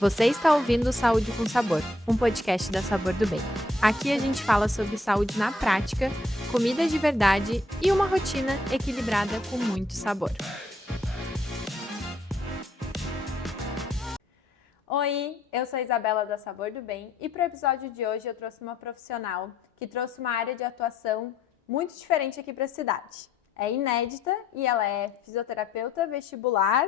Você está ouvindo Saúde com Sabor, um podcast da Sabor do Bem. Aqui a gente fala sobre saúde na prática, comida de verdade e uma rotina equilibrada com muito sabor. Oi, eu sou a Isabela da Sabor do Bem e para o episódio de hoje eu trouxe uma profissional que trouxe uma área de atuação muito diferente aqui para a cidade. É inédita e ela é fisioterapeuta vestibular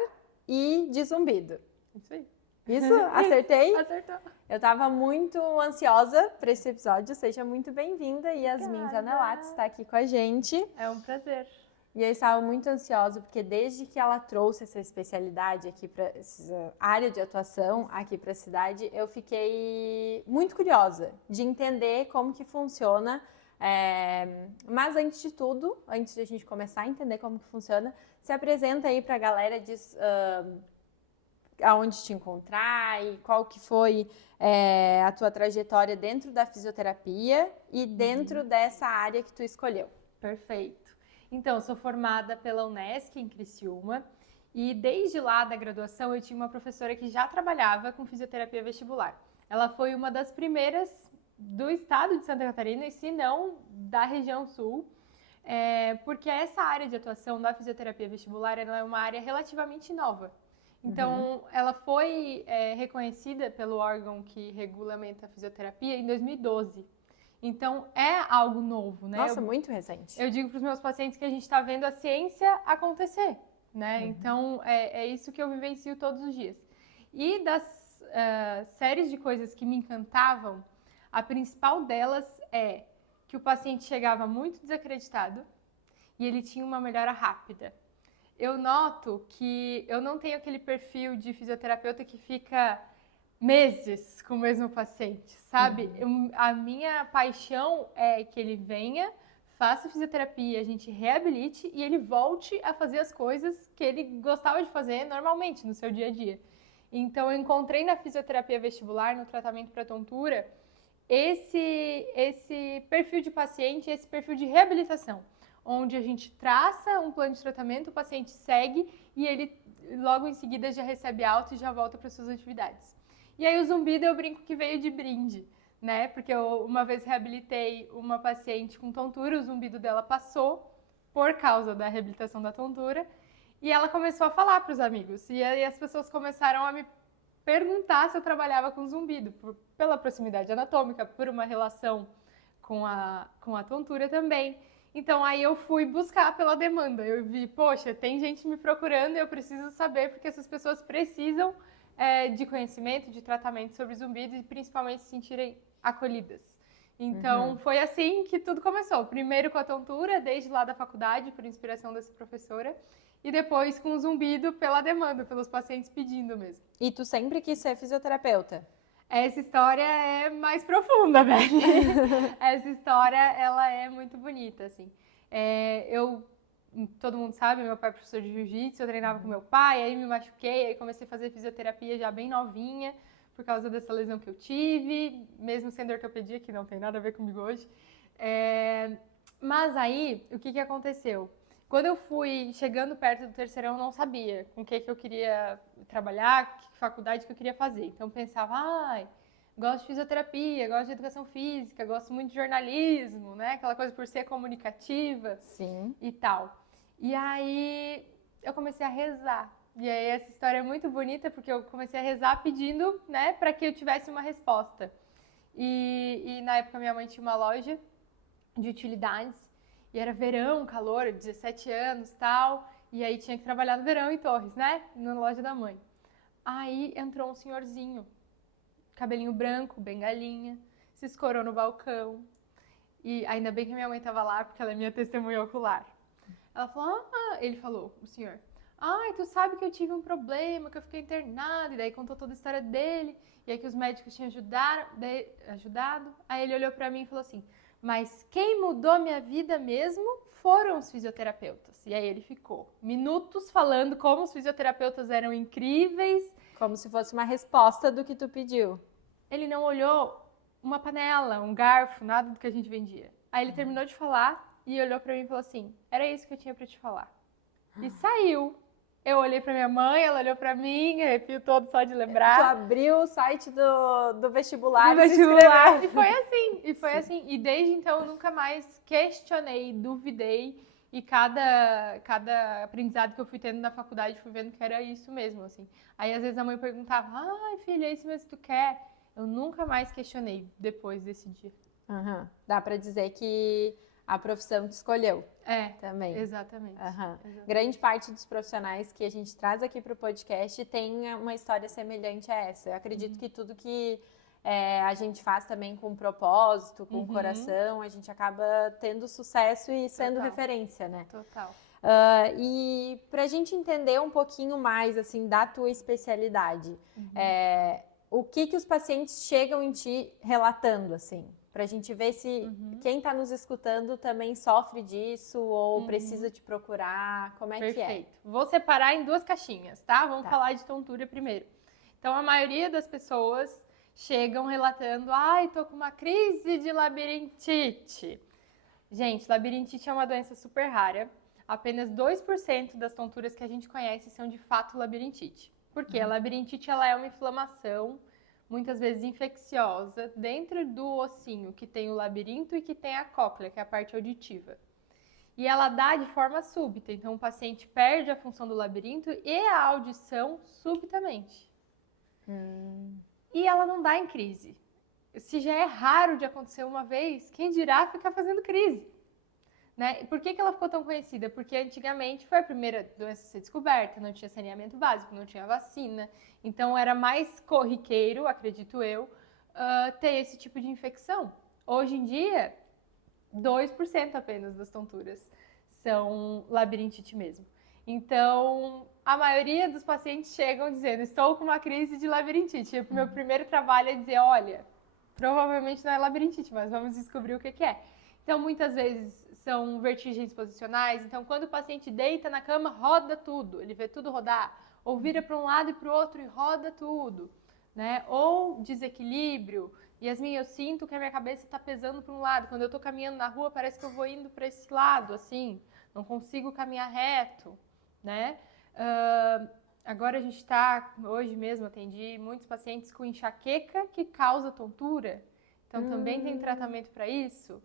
e de zumbido. Isso aí. Isso? Acertei? Acertou. Eu estava muito ansiosa para esse episódio. Seja muito bem-vinda, Yasmin Zanelato está aqui com a gente. É um prazer. E eu estava muito ansiosa porque desde que ela trouxe essa especialidade aqui para essa área de atuação aqui para a cidade, eu fiquei muito curiosa de entender como que funciona. Mas antes de tudo, antes de a gente começar a entender como que funciona, se apresenta aí para a galera, diz aonde te encontrar e qual que foi a tua trajetória dentro da fisioterapia e dentro dessa área que tu escolheu. Perfeito. Então, eu sou formada pela Unesc em Criciúma e desde lá da graduação eu tinha uma professora que já trabalhava com fisioterapia vestibular. Ela foi uma das primeiras do estado de Santa Catarina e se não da região sul, porque essa área de atuação da fisioterapia vestibular ela é uma área relativamente nova. Então, ela foi reconhecida pelo órgão que regulamenta a fisioterapia em 2012. Então, é algo novo, né? Nossa, muito recente. Eu digo para os meus pacientes que a gente está vendo a ciência acontecer, né? Então, é isso que eu vivencio todos os dias. E das séries de coisas que me encantavam, a principal delas é que o paciente chegava muito desacreditado e ele tinha uma melhora rápida. Eu noto que eu não tenho aquele perfil de fisioterapeuta que fica meses com o mesmo paciente, sabe? A minha paixão é que ele venha, faça fisioterapia, a gente reabilite e ele volte a fazer as coisas que ele gostava de fazer normalmente no seu dia a dia. Então, eu encontrei na fisioterapia vestibular, no tratamento para tontura, esse perfil de paciente, esse perfil de reabilitação, onde a gente traça um plano de tratamento, o paciente segue e ele logo em seguida já recebe alta e já volta para suas atividades. E aí o zumbido eu brinco que veio de brinde, né? Porque eu uma vez reabilitei uma paciente com tontura, o zumbido dela passou por causa da reabilitação da tontura e ela começou a falar para os amigos. E aí as pessoas começaram a me perguntar se eu trabalhava com zumbido, pela proximidade anatômica, por uma relação com a tontura também. Então, aí eu fui buscar pela demanda. Eu vi, poxa, tem gente me procurando e eu preciso saber porque essas pessoas precisam de conhecimento, de tratamento sobre zumbido e principalmente se sentirem acolhidas. Então, foi assim que tudo começou. Primeiro com a tontura, desde lá da faculdade, por inspiração dessa professora. E depois com o zumbido pela demanda, pelos pacientes pedindo mesmo. E tu sempre quis ser fisioterapeuta? Essa história é mais profunda, velho. Essa história, ela é muito bonita, assim. Todo mundo sabe, meu pai é professor de jiu-jitsu, eu treinava com meu pai, aí me machuquei, aí comecei a fazer fisioterapia já bem novinha, por causa dessa lesão que eu tive, mesmo sendo ortopedia, que não tem nada a ver comigo hoje. Mas aí, o que aconteceu? Quando eu fui chegando perto do terceirão, eu não sabia com o que eu queria trabalhar, que faculdade que eu queria fazer. Então, eu pensava, gosto de fisioterapia, gosto de educação física, gosto muito de jornalismo, né? Aquela coisa por ser comunicativa. Sim. E tal. E aí, eu comecei a rezar. E aí, essa história é muito bonita, porque eu comecei a rezar pedindo, né, para que eu tivesse uma resposta. E na época, minha mãe tinha uma loja de utilidades. E era verão, calor, 17 anos e tal. E aí tinha que trabalhar no verão em Torres, né? Na loja da mãe. Aí entrou um senhorzinho, cabelinho branco, bengalinha, se escorou no balcão. E ainda bem que a minha mãe tava lá, porque ela é minha testemunha ocular. Ela falou, ele falou, o senhor, tu sabe que eu tive um problema, que eu fiquei internado. E daí contou toda a história dele. E aí que os médicos tinham ajudado. Aí ele olhou pra mim e falou assim, mas quem mudou minha vida mesmo foram os fisioterapeutas. E aí ele ficou minutos falando como os fisioterapeutas eram incríveis. Como se fosse uma resposta do que tu pediu. Ele não olhou uma panela, um garfo, nada do que a gente vendia. Aí ele terminou de falar e olhou pra mim e falou assim, era isso que eu tinha pra te falar. E saiu. Eu olhei pra minha mãe, ela olhou pra mim, arrepio todo só de Tu lembrar. abriu o site do vestibular No e se vestibular. inscreveu. E foi assim, Sim. assim. E desde então eu nunca mais questionei, duvidei. E cada aprendizado que eu fui tendo na faculdade, fui vendo que era isso mesmo, assim. Aí às vezes a mãe perguntava, ai filha, é isso mesmo que tu quer? Eu nunca mais questionei depois desse dia. Aham. Dá pra dizer que a profissão te escolheu É, também. exatamente. Aham. Exatamente. Grande parte dos profissionais que a gente traz aqui para o podcast tem uma história semelhante a essa. Eu acredito que tudo que a gente faz também com propósito, com coração, a gente acaba tendo sucesso e sendo Total. referência, né? Total. E para a gente entender um pouquinho mais assim da tua especialidade, o que os pacientes chegam em ti relatando assim? Pra gente ver se quem tá nos escutando também sofre disso ou precisa te procurar, como é que é? Perfeito. Vou separar em duas caixinhas, tá? Vamos falar de tontura primeiro. Então, a maioria das pessoas chegam relatando, ai, tô com uma crise de labirintite. Gente, labirintite é uma doença super rara. Apenas 2% das tonturas que a gente conhece são de fato labirintite. Por quê? A labirintite ela é uma inflamação muitas vezes infecciosa, dentro do ossinho que tem o labirinto e que tem a cóclea, que é a parte auditiva. E ela dá de forma súbita, então o paciente perde a função do labirinto e a audição subitamente. E ela não dá em crise. Se já é raro de acontecer uma vez, quem dirá ficar fazendo crise? Né? Por que ela ficou tão conhecida? Porque antigamente foi a primeira doença a ser descoberta, não tinha saneamento básico, não tinha vacina, então era mais corriqueiro, acredito eu, ter esse tipo de infecção. Hoje em dia, 2% apenas das tonturas são labirintite mesmo. Então, a maioria dos pacientes chegam dizendo, estou com uma crise de labirintite. O meu primeiro trabalho é dizer, olha, provavelmente não é labirintite, mas vamos descobrir o que é. Então, muitas vezes são vertigens posicionais. Então, quando o paciente deita na cama, roda tudo. Ele vê tudo rodar. Ou vira para um lado e para o outro e roda tudo. Né? Ou desequilíbrio. Yasmin, eu sinto que a minha cabeça está pesando para um lado. Quando eu estou caminhando na rua, parece que eu vou indo para esse lado, assim. Não consigo caminhar reto. Né? Agora a gente está, hoje mesmo, atendi muitos pacientes com enxaqueca que causa tontura. Então, também tem tratamento para isso.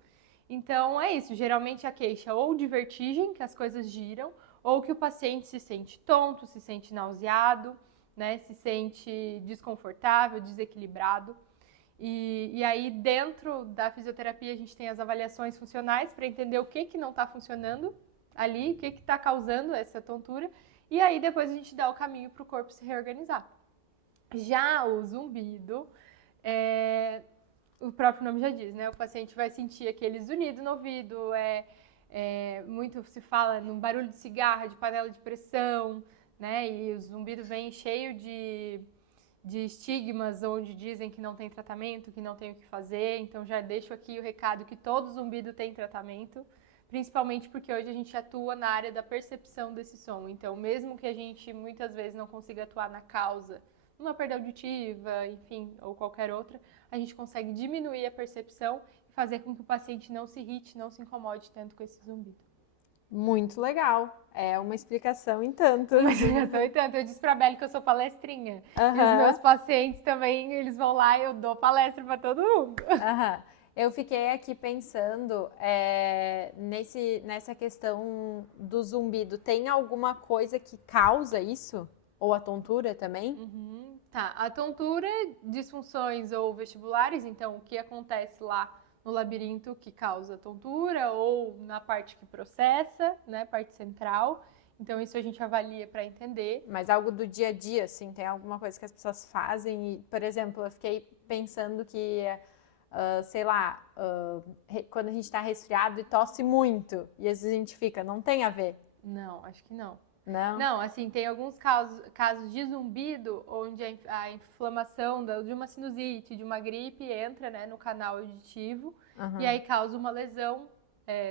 Então, é isso. Geralmente a queixa ou de vertigem, que as coisas giram, ou que o paciente se sente tonto, se sente nauseado, né? Se sente desconfortável, desequilibrado. E aí, dentro da fisioterapia, a gente tem as avaliações funcionais para entender o que não está funcionando ali, o que está causando essa tontura. E aí, depois a gente dá o caminho para o corpo se reorganizar. Já o zumbido, o próprio nome já diz, né? O paciente vai sentir aquele zunido no ouvido, muito se fala num barulho de cigarra, de panela de pressão, né? E o zumbido vem cheio de estigmas onde dizem que não tem tratamento, que não tem o que fazer. Então já deixo aqui o recado que todo zumbido tem tratamento, principalmente porque hoje a gente atua na área da percepção desse som. Então, mesmo que a gente muitas vezes não consiga atuar na causa, numa perda auditiva, enfim, ou qualquer outra, a gente consegue diminuir a percepção e fazer com que o paciente não se irrite, não se incomode tanto com esse zumbido. Muito legal. É uma explicação em tanto. Eu disse pra Beli que eu sou palestrinha. E os meus pacientes também, eles vão lá e eu dou palestra pra todo mundo. Eu fiquei aqui pensando nessa questão do zumbido. Tem alguma coisa que causa isso? Ou a tontura também? Tá, a tontura, disfunções ou vestibulares, então o que acontece lá no labirinto que causa tontura ou na parte que processa, né, parte central. Então isso a gente avalia para entender. Mas algo do dia a dia, assim, tem alguma coisa que as pessoas fazem? E, por exemplo, eu fiquei pensando que, sei lá, quando a gente está resfriado e tosse muito, e às vezes a gente fica, não tem a ver? Não, acho que não. Não? Não, assim, tem alguns casos de zumbido onde a inflamação de uma sinusite, de uma gripe entra, né, no canal auditivo e aí causa uma lesão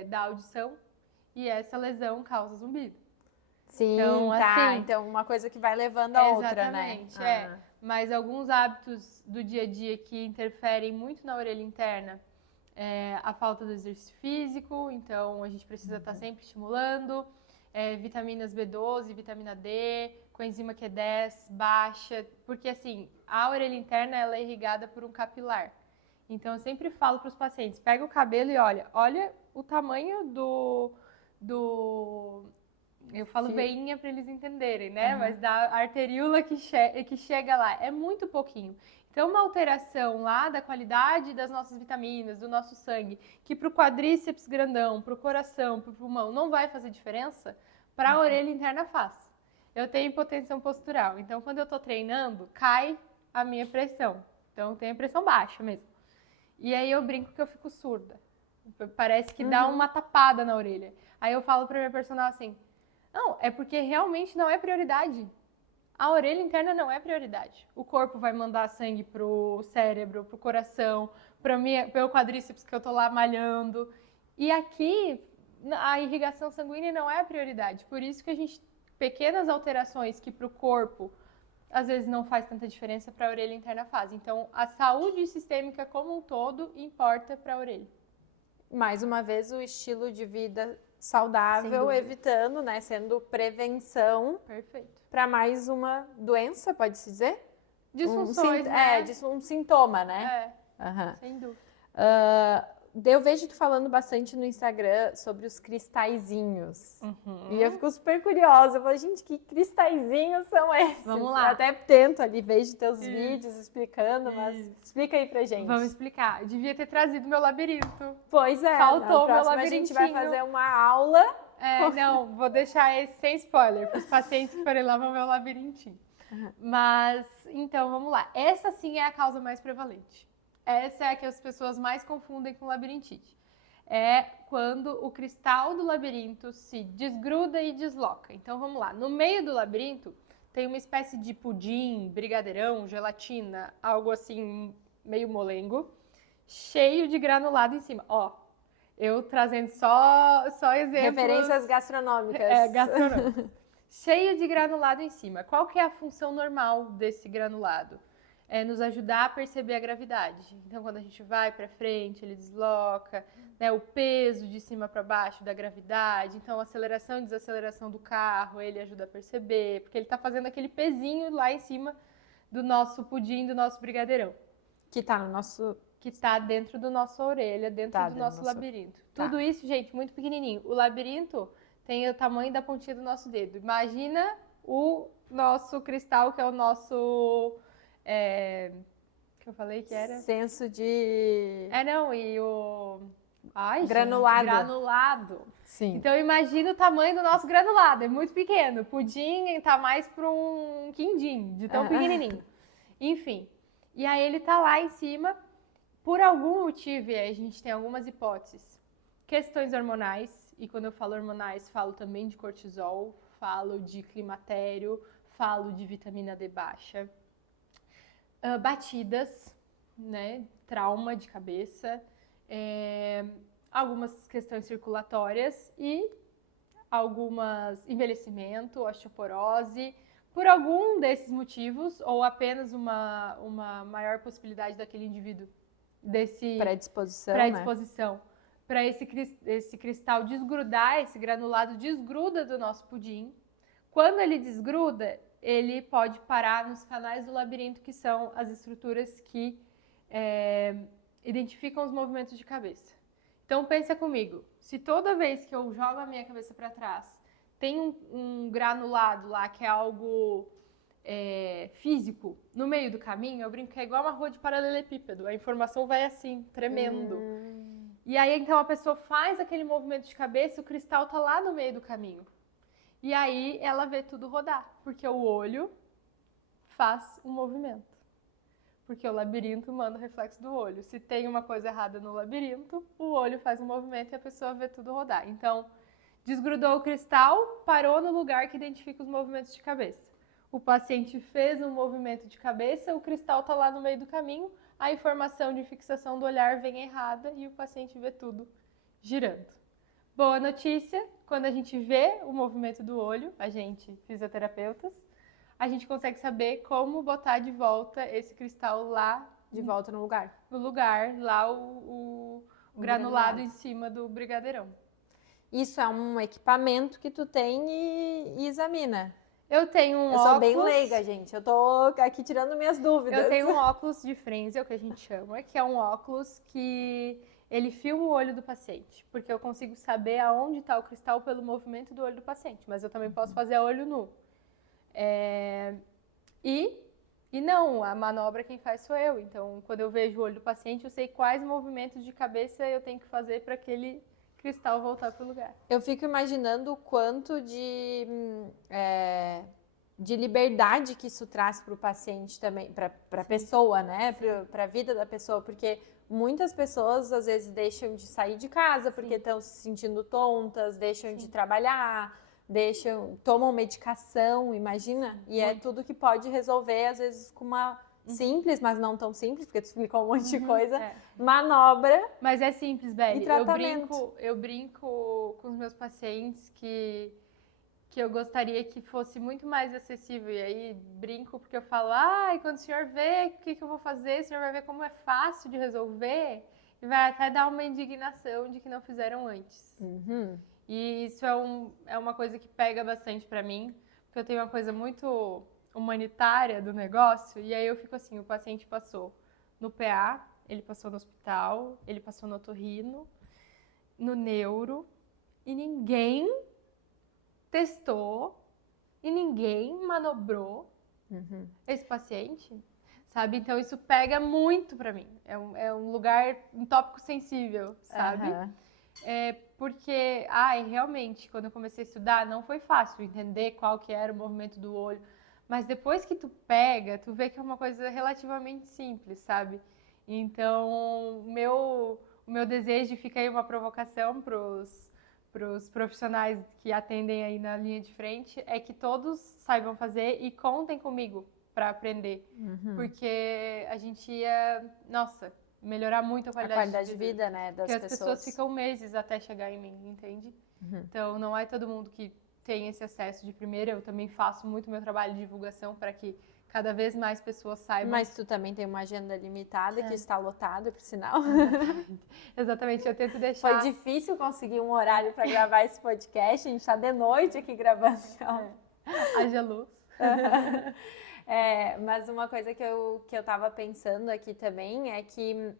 da audição e essa lesão causa zumbido. Sim, então, tá. Então, uma coisa que vai levando a outra, né? Exatamente, Mas alguns hábitos do dia a dia que interferem muito na orelha interna a falta do exercício físico, então a gente precisa estar sempre estimulando. vitaminas B12, vitamina D, coenzima Q10 baixa, porque assim, a orelha interna ela é irrigada por um capilar. Então eu sempre falo para os pacientes, pega o cabelo e olha o tamanho eu falo veinha para eles entenderem, né? Mas da arteríola que chega lá, é muito pouquinho. Então, uma alteração lá da qualidade das nossas vitaminas, do nosso sangue, que para o quadríceps grandão, para o coração, para o pulmão, não vai fazer diferença, para a orelha interna faz. Eu tenho hipotensão postural, então quando eu estou treinando, cai a minha pressão. Então, eu tenho a pressão baixa mesmo. E aí eu brinco que eu fico surda. Parece que dá uma tapada na orelha. Aí eu falo para minha personal assim, não, é porque realmente não é prioridade. A orelha interna não é prioridade. O corpo vai mandar sangue pro cérebro, pro coração, pro quadríceps que eu tô lá malhando. E aqui, a irrigação sanguínea não é a prioridade. Por isso que pequenas alterações que pro corpo, às vezes não faz tanta diferença, para a orelha interna faz. Então, a saúde sistêmica como um todo importa para a orelha. Mais uma vez, o estilo de vida saudável, evitando, né, sendo prevenção. Perfeito. Para mais uma doença, pode-se dizer? Disfunções, um sintoma, né? Sem dúvida. Eu vejo tu falando bastante no Instagram sobre os cristalzinhos. E eu fico super curiosa. Eu falo, gente, que cristalzinhos são esses? Vamos lá. Eu até tento ali, vejo teus vídeos explicando, mas explica aí pra gente. Vamos explicar. Eu devia ter trazido meu labirinto. Pois é. Faltou meu labirintinho. A gente vai fazer uma aula. Não, vou deixar esse sem spoiler. Para os pacientes que forem lá vão ver o labirintinho. Mas, então, vamos lá. Essa sim é a causa mais prevalente. Essa é a que as pessoas mais confundem com labirintite. É quando o cristal do labirinto se desgruda e desloca. Então, vamos lá. No meio do labirinto tem uma espécie de pudim, brigadeirão, gelatina, algo assim meio molengo, cheio de granulado em cima. Eu trazendo só exemplos. Referências gastronômicas. Gastronômicas. Cheio de granulado em cima. Qual que é a função normal desse granulado? É nos ajudar a perceber a gravidade. Então, quando a gente vai para frente, ele desloca, né, o peso de cima para baixo da gravidade. Então, aceleração e desaceleração do carro, ele ajuda a perceber, porque ele está fazendo aquele pezinho lá em cima do nosso pudim, do nosso brigadeirão. Que está no nosso... Que está dentro da nossa orelha, dentro do nosso labirinto. Tudo isso, gente, muito pequenininho. O labirinto tem o tamanho da pontinha do nosso dedo. Imagina o nosso cristal, que é o nosso... que eu falei que era? Senso de... E o... granulado. Granulado. Sim. Então, imagina o tamanho do nosso granulado. É muito pequeno. Pudim tá mais para um quindim, de tão pequenininho. Enfim. E aí ele tá lá em cima... Por algum motivo, e aí a gente tem algumas hipóteses, questões hormonais, e quando eu falo hormonais, falo também de cortisol, falo de climatério, falo de vitamina D baixa, batidas, né, trauma de cabeça, algumas questões circulatórias e algumas envelhecimento, osteoporose. Por algum desses motivos, ou apenas uma maior possibilidade daquele indivíduo predisposição para esse cristal desgrudar, esse granulado desgruda do nosso pudim. Quando ele desgruda, ele pode parar nos canais do labirinto, que são as estruturas que identificam os movimentos de cabeça. Então pensa comigo, se toda vez que eu jogo a minha cabeça para trás, tem um granulado lá que é algo... físico, no meio do caminho, eu brinco que é igual uma rua de paralelepípedo, a informação vai assim, tremendo. E aí, então, a pessoa faz aquele movimento de cabeça, o cristal tá lá no meio do caminho. E aí, ela vê tudo rodar, porque o olho faz um movimento. Porque o labirinto manda o reflexo do olho. Se tem uma coisa errada no labirinto, o olho faz um movimento e a pessoa vê tudo rodar. Então, desgrudou o cristal, parou no lugar que identifica os movimentos de cabeça. O paciente fez um movimento de cabeça, o cristal está lá no meio do caminho, a informação de fixação do olhar vem errada e o paciente vê tudo girando. Boa notícia, quando a gente vê o movimento do olho, a gente, fisioterapeutas, a gente consegue saber como botar de volta esse cristal lá. De volta no lugar. No lugar, lá o granulado em cima do brigadeirão. isso é um equipamento que tu tem e examina. Eu tenho um Eu óculos... sou bem leiga, gente. Eu tô aqui tirando minhas dúvidas. Eu tenho um óculos de Frenzel, que a gente chama, que é um óculos que ele filma o olho do paciente, porque eu consigo saber aonde está o cristal pelo movimento do olho do paciente, mas eu também posso fazer a olho nu. E não, a manobra quem faz sou eu. Então, quando eu vejo o olho do paciente, eu sei quais movimentos de cabeça eu tenho que fazer para aquele cristal voltar para o lugar. Eu fico imaginando o quanto de liberdade que isso traz para o paciente também, para a pessoa, né? Para a vida da pessoa, porque muitas pessoas às vezes deixam de sair de casa porque estão se sentindo tontas, deixam de trabalhar, tomam medicação, imagina? E é tudo que pode resolver, às vezes, com uma simples, mas não tão simples, porque tu explicou um monte de coisa, manobra. Mas é simples, Beli. E tratamento. Eu brinco com os meus pacientes que eu gostaria que fosse muito mais acessível. E aí brinco porque eu falo, e quando o senhor vê o que eu vou fazer, o senhor vai ver como é fácil de resolver e vai até dar uma indignação de que não fizeram antes. E isso é uma coisa que pega bastante pra mim, porque eu tenho uma coisa muito humanitária do negócio, e aí eu fico assim, o paciente passou no PA, ele passou no hospital, ele passou no otorrino, no neuro, e ninguém testou e ninguém manobrou esse paciente, sabe? Então isso pega muito pra mim. É um lugar, um tópico sensível, sabe? Porque, realmente, quando eu comecei a estudar, não foi fácil entender qual que era o movimento do olho. Mas depois que tu pega, tu vê que é uma coisa relativamente simples, sabe? Então, o meu desejo, fica aí uma provocação pros profissionais que atendem aí na linha de frente, é que todos saibam fazer e contem comigo para aprender. Porque a gente ia, melhorar muito a qualidade de vida, né, das pessoas. Porque as pessoas. pessoas ficam meses até chegar em mim, entende? Então, não é todo mundo que tem esse acesso de primeira. Eu também faço muito meu trabalho de divulgação para que cada vez mais pessoas saibam. Mas tu também tem uma agenda limitada que está lotada, por sinal. Exatamente, eu tento deixar... Foi difícil conseguir um horário para gravar esse podcast, a gente está de noite aqui gravando. Haja luz. Mas uma coisa que eu tava pensando aqui também é que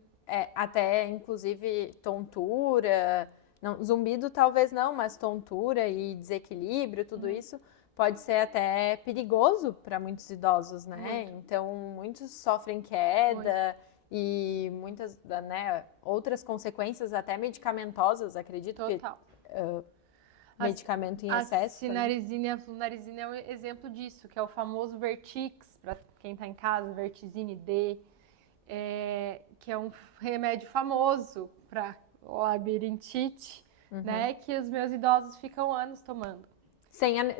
até, inclusive, tontura, não, zumbido talvez não, mas tontura e desequilíbrio, tudo isso pode ser até perigoso para muitos idosos, né? Então, muitos sofrem queda e muitas, né, outras consequências até medicamentosas, acredito. Total. Medicamento em excesso. A cinarizina e a flunarizina é um exemplo disso, que é o famoso Vertix, para quem está em casa, Vertizine D, que é um remédio famoso para labirintite, né, que os meus idosos ficam anos tomando.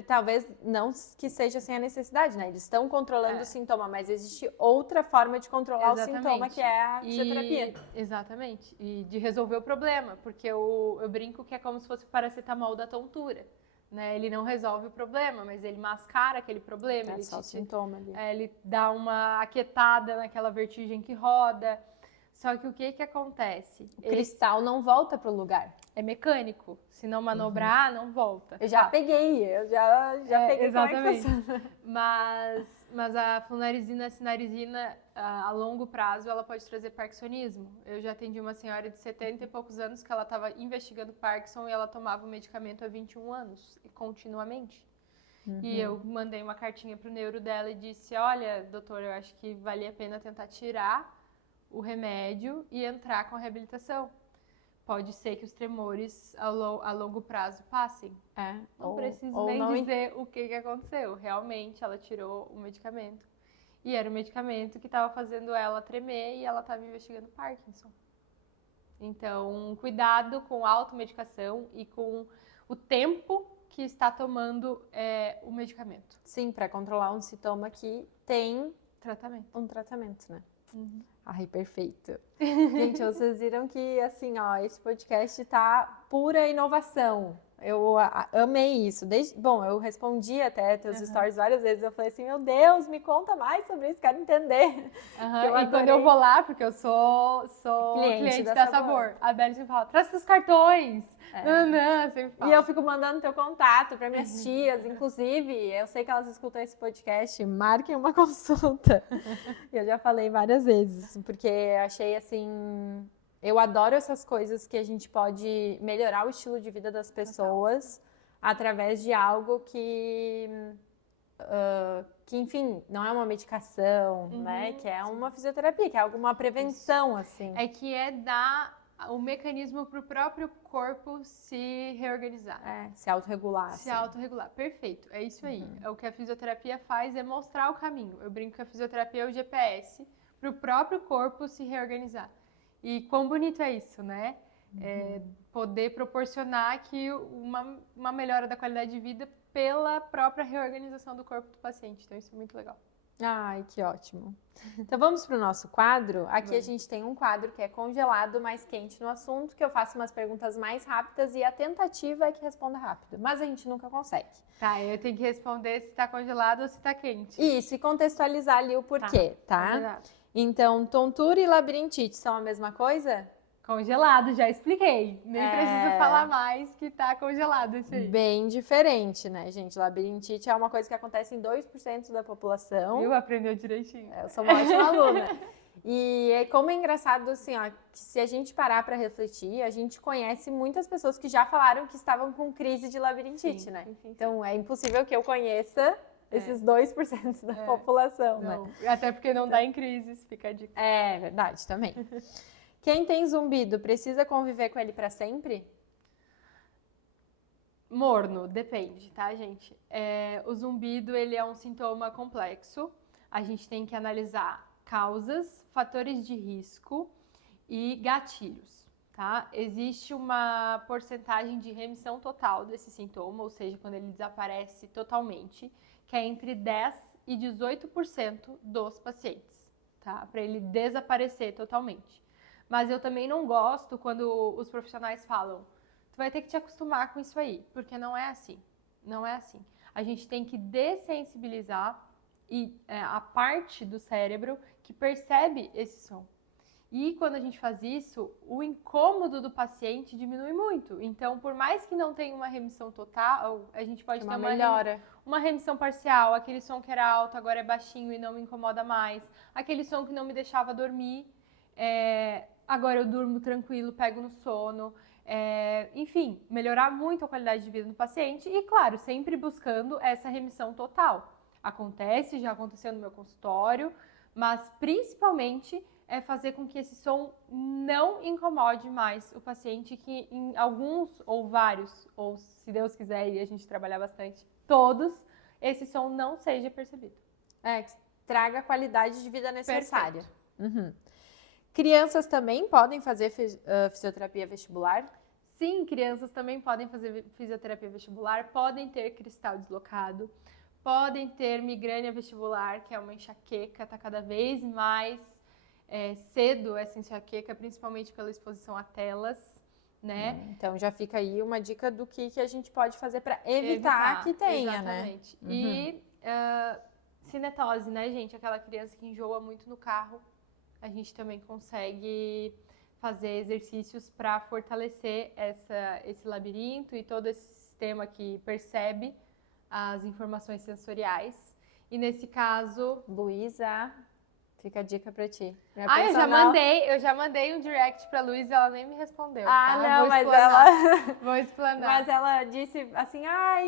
Talvez não que seja sem a necessidade, né? Eles estão controlando o sintoma, mas existe outra forma de controlar o sintoma, que é a fisioterapia. Exatamente. E de resolver o problema, porque eu brinco que é como se fosse o paracetamol da tontura, né? Ele não resolve o problema, mas ele mascara aquele problema. É só o sintoma ali. Ele dá uma aquietada naquela vertigem que roda. Só que o que acontece? O cristal não volta pro lugar. É mecânico. Se não manobrar, não volta. Eu já peguei, peguei. Exatamente. Mas a flunarizina, a cinarizina, a longo prazo, ela pode trazer parkinsonismo. Eu já atendi uma senhora de 70 e poucos anos que ela estava investigando Parkinson e ela tomava o medicamento há 21 anos, continuamente. E eu mandei uma cartinha pro neuro dela e disse, olha, doutor, eu acho que valia a pena tentar tirar o remédio e entrar com a reabilitação. Pode ser que os tremores a longo prazo passem. Não preciso nem dizer o que aconteceu. Realmente, ela tirou o medicamento. E era o medicamento que estava fazendo ela tremer e ela estava investigando Parkinson. Então, cuidado com a automedicação e com o tempo que está tomando o medicamento. Sim, para controlar um sintoma que tem um tratamento, né? Ai, perfeito. Gente, vocês viram que, assim, esse podcast tá pura inovação. Eu amei isso. Bom, eu respondi até teus stories várias vezes. Eu falei assim, meu Deus, me conta mais sobre isso, quero entender. E quando eu vou lá, porque eu sou cliente da Sabor, a Beli sempre fala, traz seus cartões. Sempre fala. E eu fico mandando teu contato para minhas tias, inclusive, eu sei que elas escutam esse podcast, marquem uma consulta. Eu já falei várias vezes, porque eu achei assim... Eu adoro essas coisas que a gente pode melhorar o estilo de vida das pessoas através de algo que, enfim, não é uma medicação, né? Que é uma fisioterapia, que é alguma prevenção, assim. É que é dar o mecanismo para o próprio corpo se reorganizar. Se autorregular. Se autorregular. Perfeito, é isso aí. O que a fisioterapia faz é mostrar o caminho. Eu brinco que a fisioterapia é o GPS para o próprio corpo se reorganizar. E quão bonito é isso, né? Poder proporcionar aqui uma melhora da qualidade de vida pela própria reorganização do corpo do paciente. Então, isso é muito legal. Ai, que ótimo. Então, vamos para o nosso quadro. Aqui a gente tem um quadro que é congelado, mais quente no assunto, que eu faço umas perguntas mais rápidas e a tentativa é que responda rápido. Mas a gente nunca consegue. Tá, eu tenho que responder se tá congelado ou se tá quente. Isso, e contextualizar ali o porquê, tá? Então, tontura e labirintite são a mesma coisa? Congelado, já expliquei. Nem preciso falar mais que tá congelado isso aí. Bem diferente, né, gente? Labirintite é uma coisa que acontece em 2% da população. Eu aprendeu direitinho. Eu sou uma ótima aluna. E como é engraçado, assim, ó, que se a gente parar para refletir, a gente conhece muitas pessoas que já falaram que estavam com crise de labirintite, né? Sim. Então, é impossível que eu conheça esses 2% da população, não, né? Até porque não dá em crises, fica a dica. É verdade, também. Quem tem zumbido precisa conviver com ele para sempre? Morno, depende, tá, gente? O zumbido, ele é um sintoma complexo. A gente tem que analisar causas, fatores de risco e gatilhos, tá? Existe uma porcentagem de remissão total desse sintoma, ou seja, quando ele desaparece totalmente, que é entre 10% e 18% dos pacientes, tá? Para ele desaparecer totalmente. Mas eu também não gosto quando os profissionais falam, tu vai ter que te acostumar com isso aí, porque não é assim. Não é assim. A gente tem que dessensibilizar a parte do cérebro que percebe esse som. E quando a gente faz isso, o incômodo do paciente diminui muito. Então, por mais que não tenha uma remissão total, a gente pode ter uma remissão parcial. Aquele som que era alto agora é baixinho e não me incomoda mais. Aquele som que não me deixava dormir, agora eu durmo tranquilo, pego no sono. Enfim, melhorar muito a qualidade de vida do paciente e, claro, sempre buscando essa remissão total. Já aconteceu no meu consultório, mas principalmente é fazer com que esse som não incomode mais o paciente, que em alguns ou vários, ou se Deus quiser e a gente trabalhar bastante, todos, esse som não seja percebido. Que traga a qualidade de vida necessária. Crianças também podem fazer fisioterapia vestibular? Sim, crianças também podem fazer fisioterapia vestibular, podem ter cristal deslocado, podem ter migrânia vestibular, que é uma enxaqueca, está cada vez mais cedo essa enxaqueca, principalmente pela exposição a telas, né? Então já fica aí uma dica do que a gente pode fazer para evitar que tenha, exatamente. Né? E cinetose, né, gente? Aquela criança que enjoa muito no carro, a gente também consegue fazer exercícios para fortalecer esse labirinto e todo esse sistema que percebe as informações sensoriais. E nesse caso, Luísa, fica a dica pra ti. Eu já mandei um direct pra Luísa, ela nem me respondeu. Não, Vou explanar. Mas ela disse assim,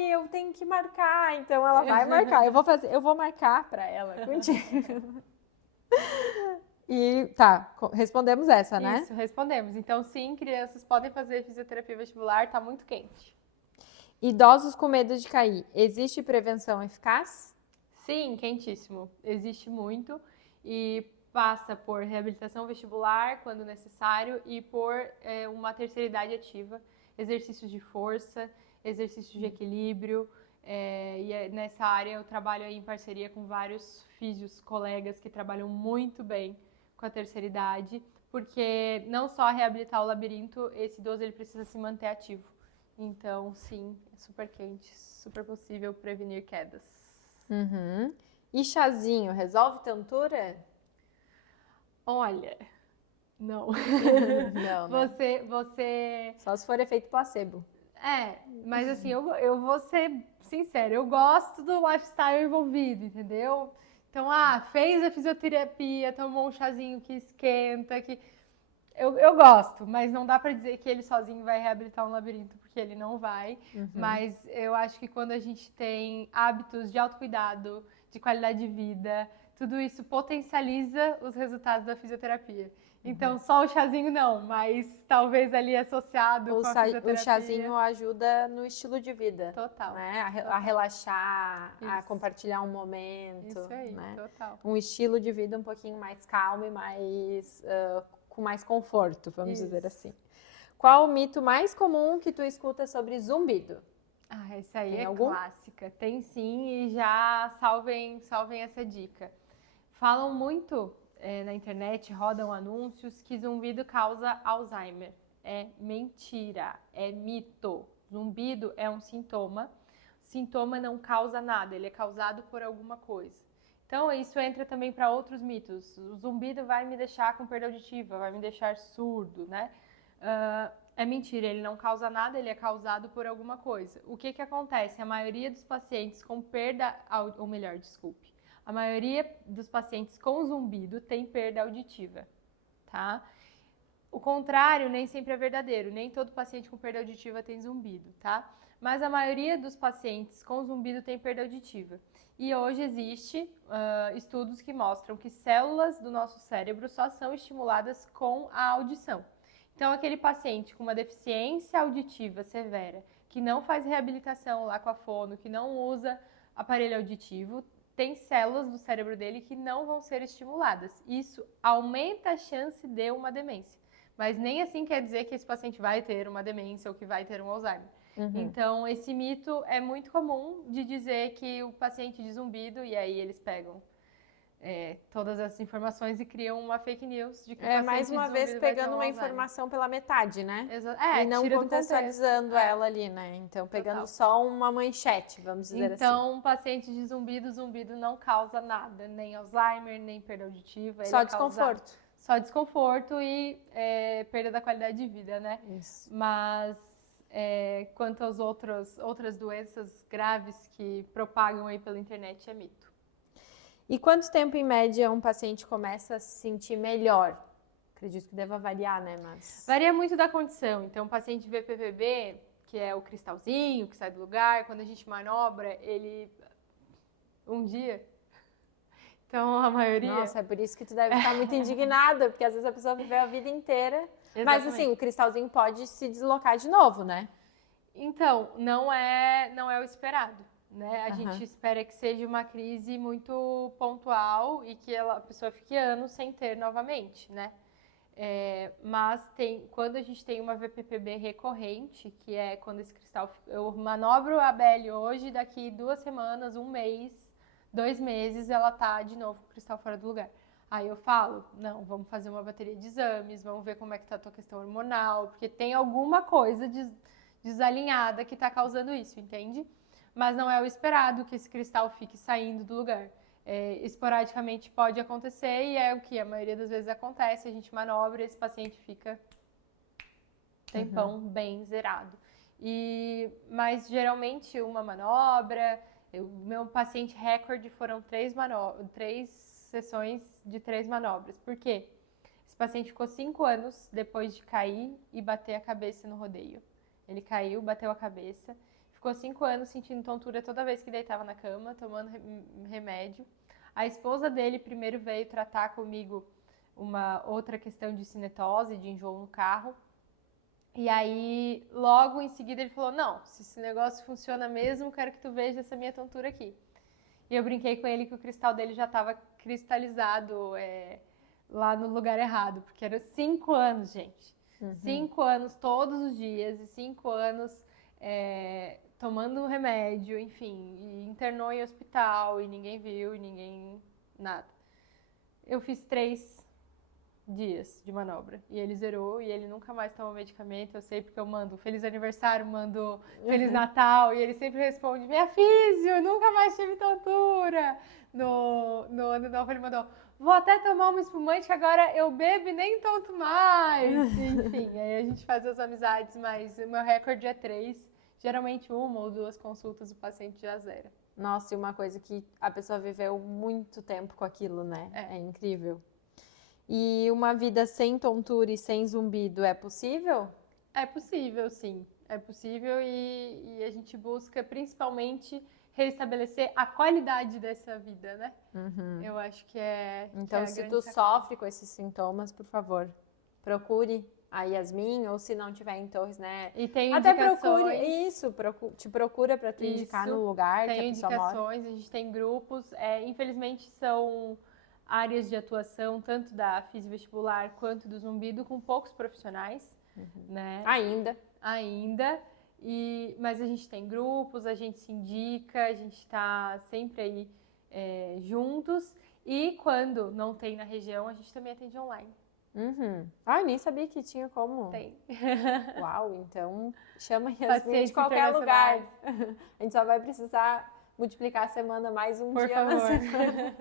eu tenho que marcar, então ela vai marcar. Eu vou marcar pra ela contigo. E respondemos essa, né? Isso, respondemos. Então, sim, crianças podem fazer fisioterapia vestibular, tá muito quente. Idosos com medo de cair, existe prevenção eficaz? Sim, quentíssimo. Existe muito. E passa por reabilitação vestibular, quando necessário, e por uma terceira idade ativa, exercícios de força, exercícios de equilíbrio. Nessa área eu trabalho aí em parceria com vários físios, colegas que trabalham muito bem com a terceira idade, porque não só reabilitar o labirinto, esse idoso ele precisa se manter ativo. Então, sim, é super quente, super possível prevenir quedas. Uhum. E chazinho, resolve tontura? Olha, não. Não, né? Você... Só se for efeito placebo. Mas assim, eu vou ser sincera, eu gosto do lifestyle envolvido, entendeu? Então, fez a fisioterapia, tomou um chazinho que esquenta, que... Eu gosto, mas não dá pra dizer que ele sozinho vai reabilitar um labirinto, porque ele não vai. Mas eu acho que quando a gente tem hábitos de autocuidado, de qualidade de vida, tudo isso potencializa os resultados da fisioterapia. Então, só o chazinho não, mas talvez ali associado com a O fisioterapia. chazinho ajuda no estilo de vida. Total. Né? A Total. relaxar, a Isso. compartilhar um momento. Isso aí, né? total. Um estilo de vida um pouquinho mais calmo e mais, com mais conforto, vamos dizer assim. Qual o mito mais comum que tu escuta sobre zumbido? Essa aí Tem é algum? clássica. Tem sim, e já salvem essa dica. Falam muito na internet, rodam anúncios que zumbido causa Alzheimer. É mentira, é mito. Zumbido é um sintoma. Sintoma não causa nada, ele é causado por alguma coisa. Então, isso entra também para outros mitos. O zumbido vai me deixar com perda auditiva, vai me deixar surdo, né? É mentira, ele não causa nada, ele é causado por alguma coisa. O que acontece? A maioria dos pacientes com perda, ou melhor, desculpe, a maioria dos pacientes com zumbido tem perda auditiva, tá? O contrário nem sempre é verdadeiro, nem todo paciente com perda auditiva tem zumbido, tá? Mas a maioria dos pacientes com zumbido tem perda auditiva. E hoje existe estudos que mostram que células do nosso cérebro só são estimuladas com a audição. Então, aquele paciente com uma deficiência auditiva severa, que não faz reabilitação lá com a fono, que não usa aparelho auditivo, tem células do cérebro dele que não vão ser estimuladas. Isso aumenta a chance de uma demência. Mas nem assim quer dizer que esse paciente vai ter uma demência ou que vai ter um Alzheimer. Então, esse mito é muito comum de dizer que o paciente de zumbido, e aí eles pegam todas essas informações e criam uma fake news de que o paciente Mais uma de vez zumbido vai ter pegando um uma Alzheimer. informação pela metade, né? E não contextualizando ela ali, né? Então, pegando só uma manchete, vamos dizer assim. Então, paciente de zumbido não causa nada, nem Alzheimer, nem perda auditiva. Só desconforto. Só desconforto e perda da qualidade de vida, né? Isso. Mas quanto às outras doenças graves que propagam aí pela internet, é mito. E quanto tempo, em média, um paciente começa a se sentir melhor? Acredito que deva variar, né? Mas... Varia muito da condição. Então, o paciente VPVB, que é o cristalzinho que sai do lugar, quando a gente manobra, ele... Um dia... Então, a maioria... Nossa, é por isso que tu deve ficar muito indignada, porque às vezes a pessoa viveu a vida inteira. Exatamente. Mas, assim, o cristalzinho pode se deslocar de novo, né? Então, não é o esperado, né? A gente espera que seja uma crise muito pontual e que a pessoa fique anos sem ter novamente, né? Mas quando a gente tem uma VPPB recorrente, que é quando esse cristal... Eu manobro a BL hoje, daqui 2 semanas, 1 mês, 2 meses, ela tá de novo com o cristal fora do lugar. Aí eu falo, não, vamos fazer uma bateria de exames, vamos ver como é que tá a tua questão hormonal, porque tem alguma coisa desalinhada que tá causando isso, entende? Mas não é o esperado que esse cristal fique saindo do lugar. Esporadicamente pode acontecer e é o que a maioria das vezes acontece, a gente manobra e esse paciente fica tempão bem zerado. Mas geralmente uma manobra, meu paciente recorde foram 3 sessões de 3 manobras. Por quê? Esse paciente ficou 5 anos depois de cair e bater a cabeça no rodeio. Ele caiu, bateu a cabeça, ficou 5 anos sentindo tontura toda vez que deitava na cama, tomando remédio. A esposa dele primeiro veio tratar comigo uma outra questão de cinetose, de enjoo no carro. E aí, logo em seguida, ele falou, não, se esse negócio funciona mesmo, quero que tu veja essa minha tontura aqui. E eu brinquei com ele que o cristal dele já estava cristalizado lá no lugar errado, porque era 5 anos, gente. 5 anos todos os dias e 5 anos tomando remédio, enfim, e internou em hospital e ninguém viu, e ninguém... nada. Eu fiz 3 dias de manobra. E ele zerou e ele nunca mais toma medicamento. Eu sei porque eu mando Feliz Aniversário, mando Feliz Natal. E ele sempre responde, minha físio, nunca mais tive tontura. No ano novo ele mandou, vou até tomar uma espumante que agora eu bebo e nem tonto mais. Enfim, aí a gente faz as amizades, mas o meu recorde é 3. Geralmente 1 ou 2 consultas o paciente já zera. Nossa, e uma coisa que a pessoa viveu muito tempo com aquilo, né? É incrível. E uma vida sem tontura e sem zumbido é possível? É possível, sim. É possível e a gente busca principalmente restabelecer a qualidade dessa vida, né? Eu acho que é. Então, se tu sofre com esses sintomas, por favor, procure a Yasmin, ou se não tiver em Torres, né? E tem até indicações. te procura para tu indicar no lugar que a pessoa mora. Tem indicações, a gente tem grupos. Infelizmente, são áreas de atuação, tanto da fisiovestibular quanto do zumbido, com poucos profissionais, né? Ainda. Mas a gente tem grupos, a gente se indica, a gente está sempre aí juntos. E quando não tem na região, a gente também atende online. Nem sabia que tinha como. Tem. Uau, então chama a Yasmin de qualquer lugar. A gente só vai precisar multiplicar a semana mais um Por dia favor. na semana.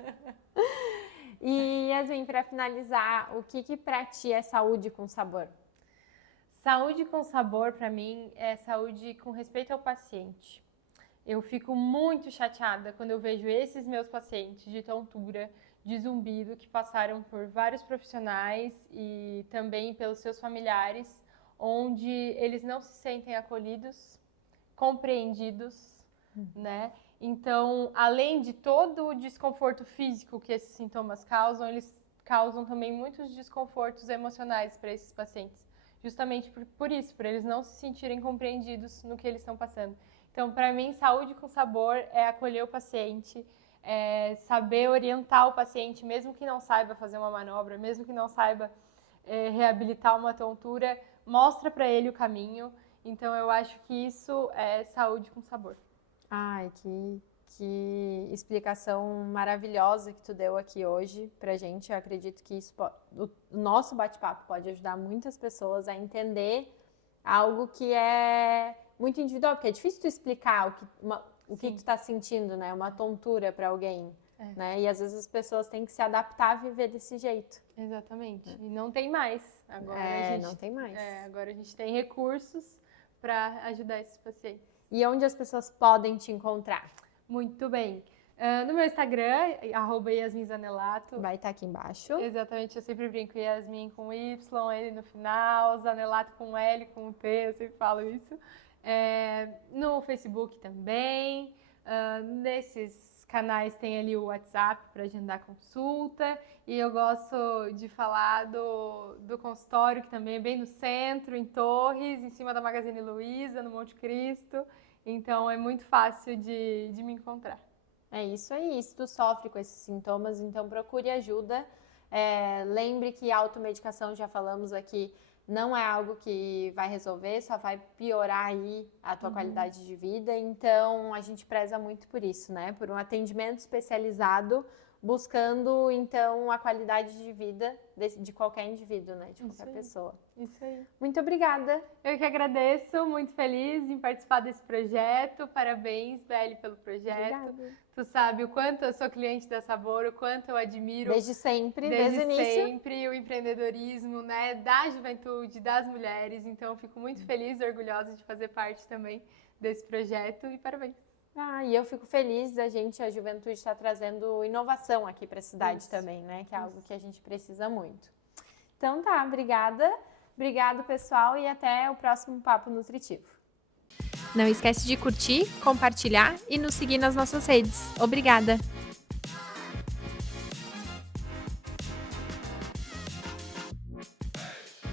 E Yasmin, para finalizar, o que para ti é saúde com sabor? Saúde com sabor, para mim, é saúde com respeito ao paciente. Eu fico muito chateada quando eu vejo esses meus pacientes de tontura, de zumbido, que passaram por vários profissionais e também pelos seus familiares, onde eles não se sentem acolhidos, compreendidos, né? Então, além de todo o desconforto físico que esses sintomas causam, eles causam também muitos desconfortos emocionais para esses pacientes. Justamente por isso, por eles não se sentirem compreendidos no que eles estão passando. Então, para mim, saúde com sabor é acolher o paciente, é saber orientar o paciente, mesmo que não saiba fazer uma manobra, mesmo que não saiba reabilitar uma tontura, mostra para ele o caminho. Então, eu acho que isso é saúde com sabor. Ai, que explicação maravilhosa que tu deu aqui hoje pra gente. Eu acredito que o nosso bate-papo pode ajudar muitas pessoas a entender algo que é muito individual, porque é difícil tu explicar o que tu tá sentindo, né? Uma tontura para alguém, né? E às vezes as pessoas têm que se adaptar a viver desse jeito. Exatamente. E não tem mais. Agora não tem mais. Agora a gente tem recursos para ajudar esses pacientes. E onde as pessoas podem te encontrar? Muito bem. No meu Instagram, @YasminZanelato. Vai estar aqui embaixo. Exatamente, eu sempre brinco Yasmin com Y, N no final, Zanelato com L, com T, eu sempre falo isso. No Facebook também. Nesses canais tem ali o WhatsApp para agendar consulta. E eu gosto de falar do consultório, que também é bem no centro, em Torres, em cima da Magazine Luiza, no Monte Cristo. Então, é muito fácil de me encontrar. É isso aí. Se tu sofre com esses sintomas, então procure ajuda. Lembre que a automedicação, já falamos aqui, não é algo que vai resolver, só vai piorar aí a tua qualidade de vida. Então, a gente preza muito por isso, né? Por um atendimento especializado, buscando, então, a qualidade de vida de qualquer indivíduo, né? De qualquer pessoa. Isso aí. Muito obrigada. Eu que agradeço, muito feliz em participar desse projeto. Parabéns, Beli, pelo projeto. Obrigada. Tu sabe o quanto eu sou cliente da Sabor, o quanto eu admiro. Desde sempre, desde o início. Sempre o empreendedorismo, né, da juventude, das mulheres. Então, eu fico muito feliz e orgulhosa de fazer parte também desse projeto. E parabéns. E eu fico feliz da a juventude está trazendo inovação aqui para a cidade também, né? Que é algo que a gente precisa muito. Então tá, obrigada. Obrigado, pessoal, e até o próximo Papo Nutritivo. Não esquece de curtir, compartilhar e nos seguir nas nossas redes. Obrigada!